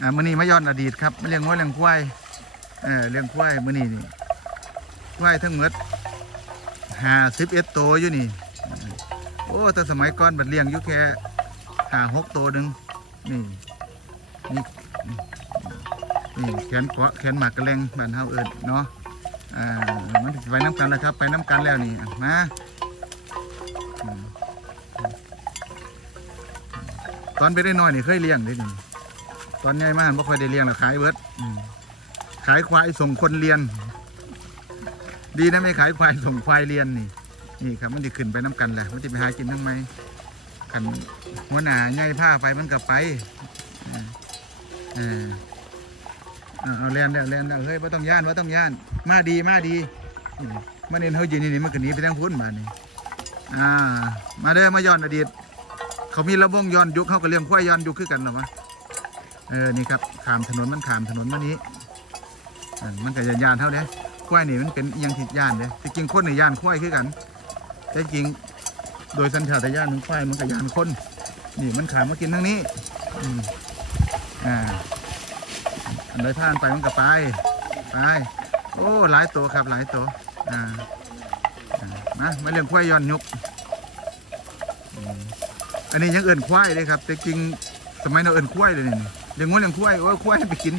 อ่ามื้อนี้มาย้อนอดีตครับมาเลี้ยงวัวเลี้ยงควายเออเลี้ยงควายมื้อนี้นี่ควายทั้งหมด51ตัวอยู่นี่ โอ้แต่สมัยก่อนบัดเลี้ยงอยู่แค่5 6ตัวหนึ่งนี่นี่นี่แขนเกาะแขนหมากกระเลงบ้านเฮาเอิ้นเนาะอ่ามันไปน้ำกันแล้วครับ ไปน้ำกันแล้วนี่อะมาอืมตอนไปได้น้อยนี่เคยเลี้ยงเด้นี่ ตอนใหญ่มากบ่ค่อยได้เลี้ยงหรอกขายเบิดอืมขายควายส่งคนเรียน ดีนะไม่ขายควายส่งควายเรียนนี่ นี่ครับมันจะขึ้นไปน้ำกันแหละมันจะไปหากินทั้งไหมกันหัวหน้าใหญ่ผ้าไปมันก็ไปเออเออเอาเอาแลนแล้วแลนแล้วเฮ้ยว่าต้องย่านว่าต้องย่าน มาดีมาดีอืมมาเน้นเขายืนนี่มันก็หนีไปทางพุ้นมานี่อ่า มาเด้อมาย้อนอดีต เขามีระบงย้อนยุคเขาก็เลี้ยงควายย้อนยุคคือกันหรอวะ เออ นี่ครับขามถนนมันขามถนนมานี้มันก็จะย่านเท่าเด้ควายนี่มันเป็นยังทิดยานเด้ที่จริงคนนี่ย่านควายคือกัน แต่จริงโดยสัญชาตญาณของควายมันก็ย่านคนนี่มันขามมากินทั้งนี้อ่าอันใดผ่านไปมันก็ไปไปโอ้หลายตัวครับหลายตัวอ่าอ่ามามาเรื่องควายย้อนยุคอืมอันนี้ยังเอิ่นควายเลยครับ แต่จริงสมัยเราเอินควายเลยนี่ เลี้ยงวัวเลี้ยงควายโอ้ยควายไปกิน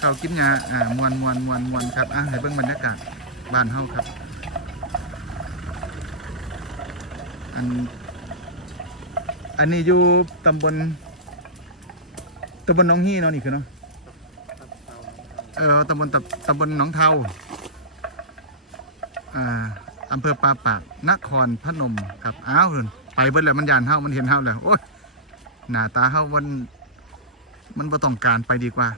ข้าวกินหญ้าอ่ามวนมวนมวนมวนครับอะให้เบิ่งบรรยากาศบ้านเฮาครับ อัน อันนี้อยู่ตำบลตำบลหนองฮีเนาะนี่คือเนาะเออตำบลตำตำบลหนองเทาอ่าอำเภอปาปากนครพนมครับอ้าวไปเบิ่แล้วมันยานเฮามันเห็นเฮาแล้วโอ้ยหน้าตาเฮามัน มันบ่ต้องการไปดีกว่า